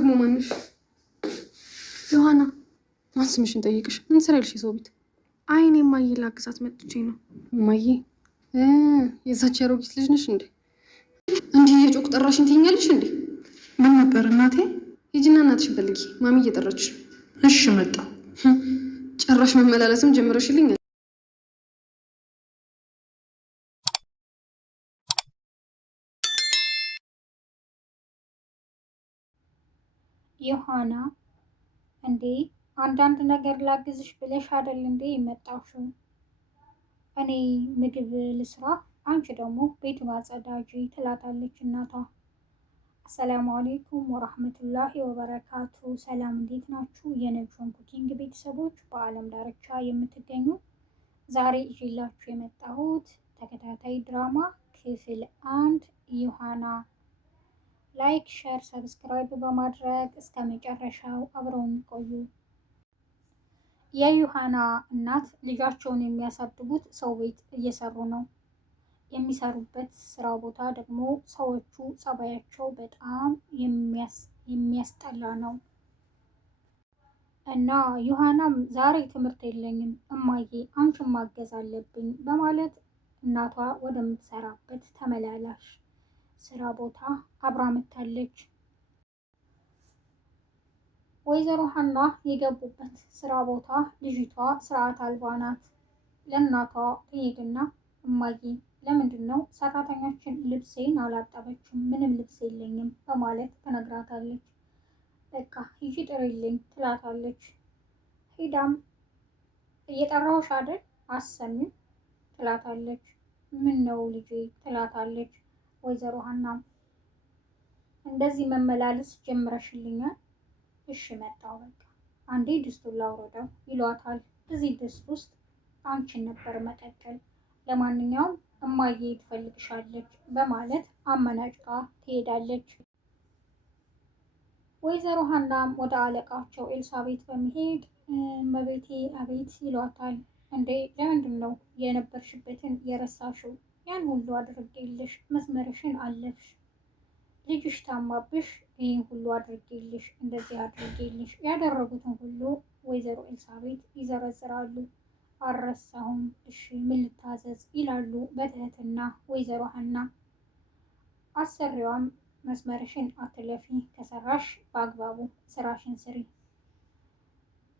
ደግሞ ማንሽ? ዮሐና። ማን ስምሽን ጠይቅሽ? ምን ስራ ያልሽ የሰው ቤት? አይ እኔ እማዬ ላግዛት መጥቼ ነው። እማዬ? የዛች የአሮጊት ልጅ ነሽ እንዴ? እንዲህ የጮክ ጠራሽኝ ትይኛለሽ እንዴ? ምን ነበር እናቴ? ሂጂና እናትሽን ፈልጊ፣ ማሚ እየጠራች ነው። እሺ መጣሁ። ጭራሽ መመላለስም ጀምረሽልኝ። ዮሐና እንዴ አንዳንድ ነገር ላግዝሽ ብለሽ አይደል እንዴ የመጣሽው? እኔ ምግብ ልስራ፣ አንቺ ደግሞ ቤቱን አጸዳጂ ትላታለች እናቷ። አሰላሙ አሌይኩም ወራህመቱላሂ ወበረካቱ። ሰላም እንዴት ናችሁ? የነጆን ኩኪንግ ቤተሰቦች በአለም ዳርቻ የምትገኙ ዛሬ ይዤላችሁ የመጣሁት ተከታታይ ድራማ ክፍል 1 ዮሐና። ላይክ፣ ሸር፣ ሰብስክራይብ በማድረግ እስከ መጨረሻው አብረውን ቆዩ። የዮሐና እናት ልጃቸውን የሚያሳድጉት ሰው ቤት እየሰሩ ነው። የሚሰሩበት ስራ ቦታ ደግሞ ሰዎቹ ጸባያቸው በጣም የሚያስጠላ ነው። እና ዮሐናም ዛሬ ትምህርት የለኝም እማዬ አንቺን ማገዝ አለብኝ በማለት እናቷ ወደምትሰራበት ተመላላሽ ስራ ቦታ አብራ መታለች። ወይዘሮ ሀና የገቡበት ስራ ቦታ ልጅቷ ስርዓት አልባ ናት። ለእናቷ ትሄድና እማዬ ለምንድን ነው ሰራተኛችን ልብሴን አላጠበችም? ምንም ልብስ የለኝም በማለት ትነግራታለች። በቃ ሂጂ ጥሪልኝ ትላታለች። ሂዳም እየጠራሁሽ አይደል አሰሚም ትላታለች። ምን ነው ልጄ ትላታለች። ወይዘሮ ሀናም እንደዚህ መመላለስ ጀምረሽልኛል? እሺ መጣሁ፣ በቃ አንዴ ድስቱን ላውረደው ይሏታል። እዚህ ድስት ውስጥ አንቺን ነበር መቀቀል፣ ለማንኛውም እማዬ ትፈልግሻለች በማለት አመናጭቃ ትሄዳለች። ወይዘሮ ሀናም ወደ አለቃቸው ኤልሳቤት በመሄድ እመቤቴ አቤት ይሏታል። እንዴ ለምንድን ነው የነበርሽበትን የረሳሽው? ያን ሁሉ አድርጌልሽ መስመርሽን አለፍሽ። ልጅሽ ታማብሽ ይህን ሁሉ አድርጌልሽ እንደዚህ አድርጌልሽ ያደረጉትን ሁሉ ወይዘሮ ኤልሳቤት ይዘረዝራሉ። አልረሳሁም፣ እሺ ምን ልታዘዝ ይላሉ በትህትና ወይዘሮ ሀና። አሰሪዋም መስመርሽን አትለፊ፣ ከሰራሽ በአግባቡ ስራሽን ስሪ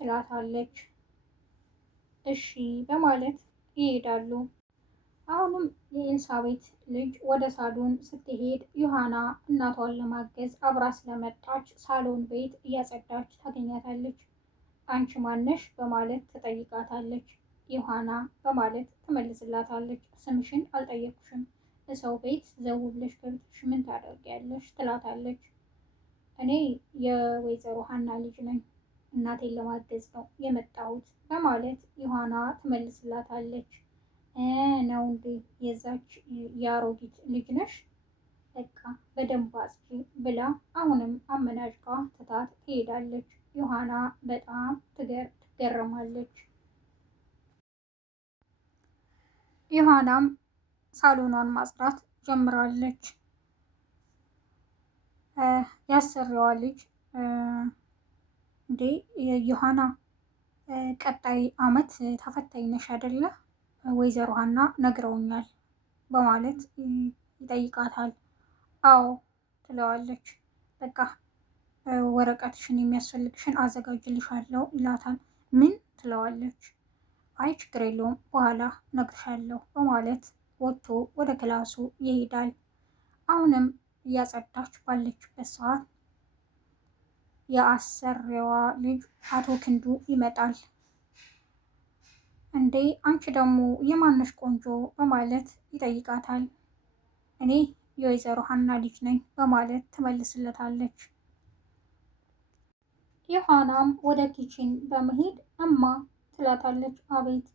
ትላታለች። እሺ በማለት ይሄዳሉ። አሁንም የኤልሳቤት ልጅ ወደ ሳሎን ስትሄድ ዮሐና እናቷን ለማገዝ አብራ ስለመጣች ሳሎን ቤት እያጸዳች ታገኛታለች። አንቺ ማነሽ በማለት ትጠይቃታለች። ዮሐና በማለት ትመልስላታለች። ስምሽን አልጠየኩሽም፣ ሰው ቤት ዘው ብለሽ ገብተሽ ምን ታደርጊያለሽ? ትላታለች። እኔ የወይዘሮ ሀና ልጅ ነኝ፣ እናቴን ለማገዝ ነው የመጣሁት በማለት ዮሐና ትመልስላታለች። ነው እንዴ የዛች የአሮጊት ልጅ ነሽ? በቃ በደንብ አጽጂ ብላ አሁንም አመናጭቃ ትታት ትሄዳለች። ዮሐና በጣም ትገረማለች። ዮሐናም ሳሎኗን ማጽዳት ጀምራለች። ያሰሪዋ ልጅ እንዴ ዮሐና ቀጣይ አመት ተፈታኝ ነሽ አይደለ? ወይዘሮ ሀና ነግረውኛል በማለት ይጠይቃታል። አዎ ትለዋለች። በቃ ወረቀትሽን የሚያስፈልግሽን አዘጋጅልሻለሁ ይላታል። ምን ትለዋለች። አይ ችግር የለውም በኋላ እነግርሻለሁ በማለት ወጥቶ ወደ ክላሱ ይሄዳል። አሁንም እያጸዳች ባለችበት ሰዓት የአሰሪዋ ልጅ አቶ ክንዱ ይመጣል። እንዴ አንቺ ደግሞ የማነሽ ቆንጆ በማለት ይጠይቃታል። እኔ የወይዘሮ ሀና ልጅ ነኝ በማለት ትመልስለታለች። ዮሐናም ወደ ኪችን በመሄድ እማ ትላታለች። አቤት።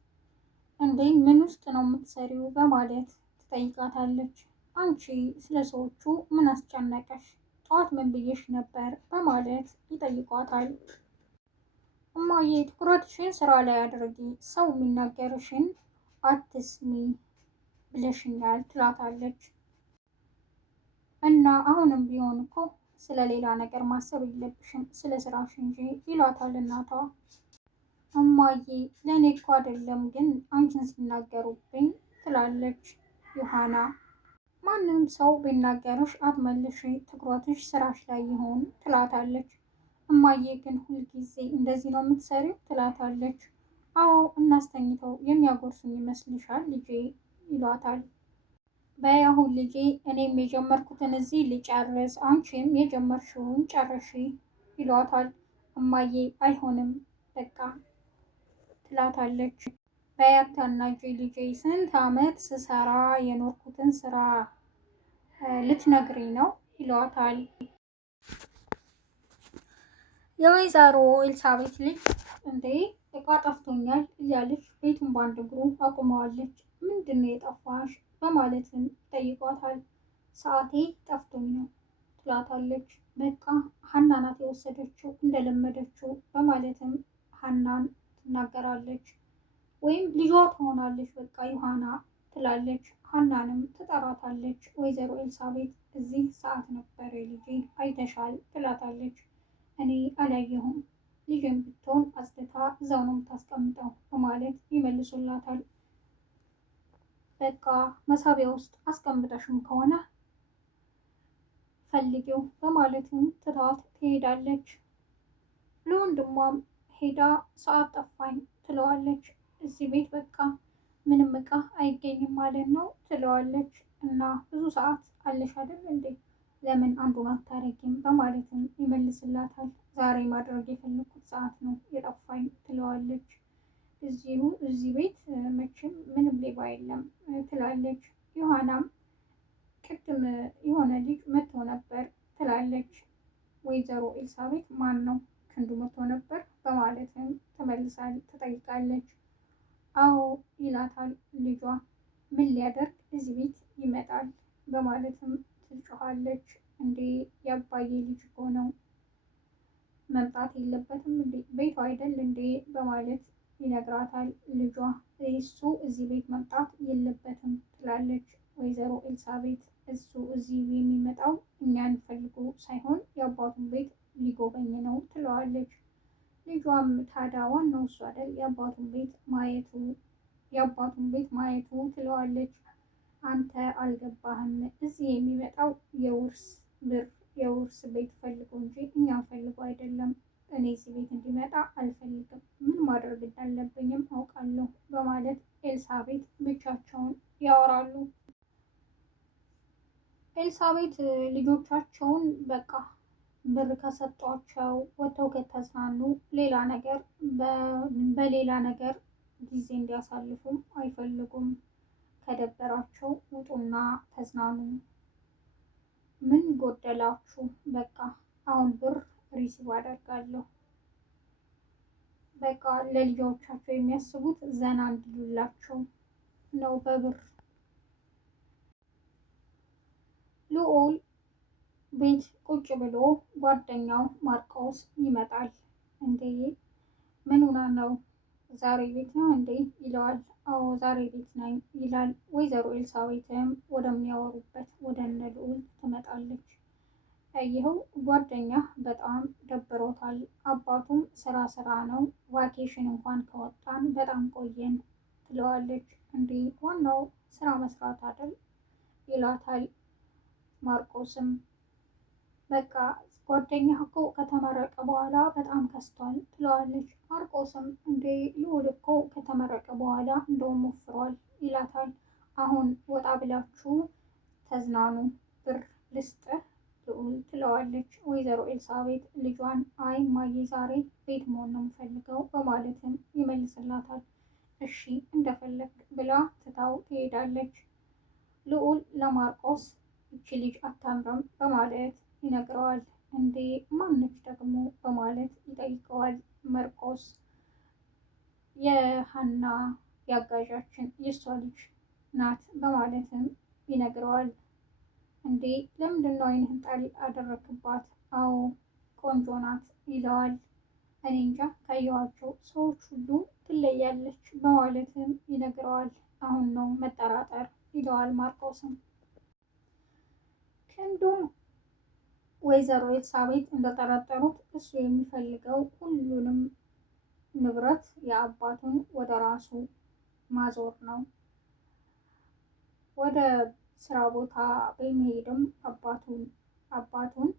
እንዴ ምን ውስጥ ነው የምትሰሪው በማለት ትጠይቃታለች። አንቺ ስለ ሰዎቹ ምን አስጨነቀሽ? ጠዋት ምን ብዬሽ ነበር በማለት ይጠይቋታል። እማዬ ትኩረትሽን ስራ ላይ አድርጊ፣ ሰው የሚናገርሽን አትስሚ ብለሽኛል ትላታለች። እና አሁንም ቢሆን እኮ ስለ ሌላ ነገር ማሰብ የለብሽም ስለ ስራሽ እንጂ ይሏታል እናቷ። እማዬ ለእኔ እኮ አይደለም ግን አንቺን ሲናገሩብኝ ትላለች ዮሐና። ማንም ሰው ቢናገርሽ አትመልሽ፣ ትኩረትሽ ስራሽ ላይ ይሆን ትላታለች። እማዬ ግን ሁልጊዜ እንደዚህ ነው የምትሰሪው ትላታለች። አዎ እናስተኝተው የሚያጎርሱኝ ይመስልሻል ልጄ ይሏታል። በይ አሁን ልጄ እኔም የጀመርኩትን እዚህ ልጨርስ፣ አንቺም የጀመርሽውን ጨርሺ ይሏታል። እማዬ አይሆንም በቃ ትላታለች። በይ አታናጂ ልጄ፣ ስንት ዓመት ስሰራ የኖርኩትን ስራ ልትነግሪ ነው ይሏታል። የወይዘሮ ኤልሳቤት ልጅ እንዴ እቃ ጠፍቶኛል እያለች ቤቱን በአንድ እግሩ አቁመዋለች። ምንድን ነው የጠፋሽ በማለትም ጠይቋታል። ሰዓቴ ጠፍቶኝ ነው ትላታለች። በቃ ሀና ናት የወሰደችው እንደለመደችው በማለትም ሀናን ትናገራለች። ወይም ልጇ ትሆናለች በቃ ዮሐና ትላለች። ሀናንም ትጠራታለች። ወይዘሮ ኤልሳቤት እዚህ ሰዓት ነበር ልጄ አይተሻል ትላታለች። እኔ አላየሁም ልጅን ብትሆን አጽድታ እዛው ነው የምታስቀምጠው በማለት ይመልሱላታል። በቃ መሳቢያ ውስጥ አስቀምጠሽም ከሆነ ፈልጊው በማለትም ትታት ትሄዳለች። ለወንድሟም ሄዳ ሰዓት ጠፋኝ ትለዋለች። እዚህ ቤት በቃ ምንም እቃ አይገኝም ማለት ነው ትለዋለች። እና ብዙ ሰዓት አለሽ አይደል እንዴ ለምን አንዱን አታረጊም በማለትም ይመልስላታል። ዛሬ ማድረግ የፈለኩት ሰዓት ነው የጠፋኝ ትለዋለች። እዚህ ቤት መቼም ምንም ሌባ የለም ትላለች። ዮሐናም ቅድም የሆነ ልጅ መጥቶ ነበር ትላለች። ወይዘሮ ኤልሳቤት ማን ነው ክንዱ መጥቶ ነበር በማለትም ትጠይቃለች። አዎ ይላታል ልጇ። ምን ሊያደርግ እዚህ ቤት ይመጣል በማለትም ትጮኻለች። እንዴ የአባዬ ልጅ እኮ ነው መምጣት የለበትም እንዴ ቤቱ አይደል እንዴ በማለት ይነግራታል ልጇ። እሱ እዚህ ቤት መምጣት የለበትም ትላለች ወይዘሮ ኤልሳቤት። እሱ እዚህ የሚመጣው እኛን ፈልጎ ሳይሆን የአባቱን ቤት ሊጎበኝ ነው ትለዋለች። ልጇም ታዲያ ዋናው እሱ አይደል የአባቱን ቤት ማየቱ ትለዋለች። አንተ አልገባህም፣ እዚህ የሚመጣው የውርስ ቤት ፈልጎ እንጂ እኛን ፈልጎ አይደለም። እኔ እዚህ ቤት እንዲመጣ አልፈልግም፣ ምን ማድረግ እንዳለብኝም አውቃለሁ በማለት ኤልሳቤት ብቻቸውን ያወራሉ። ኤልሳቤት ልጆቻቸውን በቃ ብር ከሰጧቸው ወጥተው ከተዝናኑ በሌላ ነገር ጊዜ እንዲያሳልፉም አይፈልጉም። ከደበራቸው ውጡና ተዝናኑ፣ ምን ጎደላችሁ? በቃ አሁን ብር ሪሲቭ አደርጋለሁ። በቃ ለልጆቻቸው የሚያስቡት ዘና እንዲሉላቸው ነው በብር። ልዑል ቤት ቁጭ ብሎ ጓደኛው ማርቆስ ይመጣል። እንዴ ምን ሆና ነው ዛሬ ቤት ነው እንዴ ይለዋል። አዎ ዛሬ ቤት ነኝ ይላል። ወይዘሮ ኤልሳቤትም ወደሚያወሩበት ወደ እነ ልዑል ትመጣለች። ይኸው ጓደኛ በጣም ደብሮታል፣ አባቱም ስራ ነው፣ ቫኬሽን እንኳን ከወጣን በጣም ቆየን ትለዋለች። እንዴ ዋናው ስራ መስራት አይደል ይላታል። ማርቆስም በቃ ጓደኛ እኮ ከተመረቀ በኋላ በጣም ከስቷል ትለዋለች። ማርቆስም እንዴ ልዑል እኮ ከተመረቀ በኋላ እንደውም ወፍሯል ይላታል። አሁን ወጣ ብላችሁ ተዝናኑ፣ ብር ልስጥህ ልዑል ትለዋለች። ወይዘሮ ኤልሳቤት ልጇን አይ እማዬ ዛሬ ቤት መሆን ነው የምፈልገው በማለትም ይመልስላታል። እሺ እንደፈለግ ብላ ትታው ትሄዳለች። ልዑል ለማርቆስ እቺ ልጅ አታምረም በማለት ይነግረዋል። እንዴ ማነች ደግሞ በማለት ይጠይቀዋል። ማርቆስ የሀና ያጋዣችን የእሷ ልጅ ናት በማለትም ይነግረዋል። እንዴ ለምንድነው አይንህን ጣል አደረክባት? አዎ ቆንጆ ናት ይለዋል። እኔ እንጃ ካየኋቸው ሰዎች ሁሉ ትለያለች በማለትም ይነግረዋል። አሁን ነው መጠራጠር ይለዋል ማርቆስም። ክንዱም ወይዘሮ ኤልሳቤጥ እንደጠረጠሩት እሱ የሚፈልገው ሁሉንም ንብረት የአባቱን ወደ ራሱ ማዞር ነው። ወደ ስራ ቦታ በመሄድም አባቱን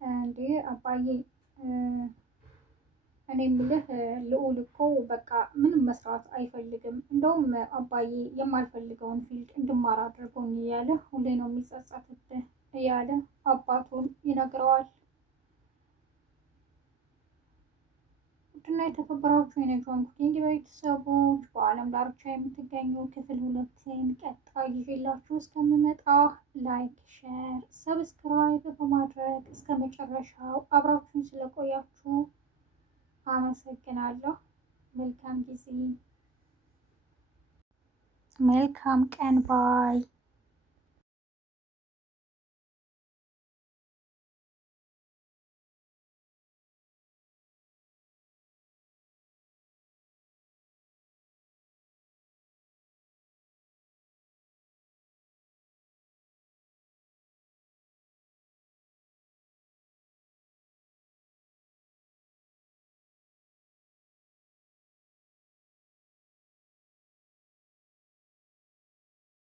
እንዴ አባዬ እኔ የምልህ ልዑል እኮ በቃ ምንም መስራት አይፈልግም። እንደውም አባዬ የማልፈልገውን ፊልድ እንድማር አድርጎኝ እያለ ሁሌ ነው የሚጸጸትብህ እያለ አባቱን ይነግረዋል። ውድና የተከበራችሁ የነጆን ኩኪንግ ቤተሰቦች በዓለም ዳርቻ የምትገኙ ክፍል 2ን ቀጣይ ይዤላችሁ እስከምመጣ ላይክ፣ ሼር፣ ሰብስክራይብ በማድረግ እስከ መጨረሻው አብራችሁን ስለቆያችሁ አመሰግናለሁ። መልካም ጊዜ፣ መልካም ቀን ባይ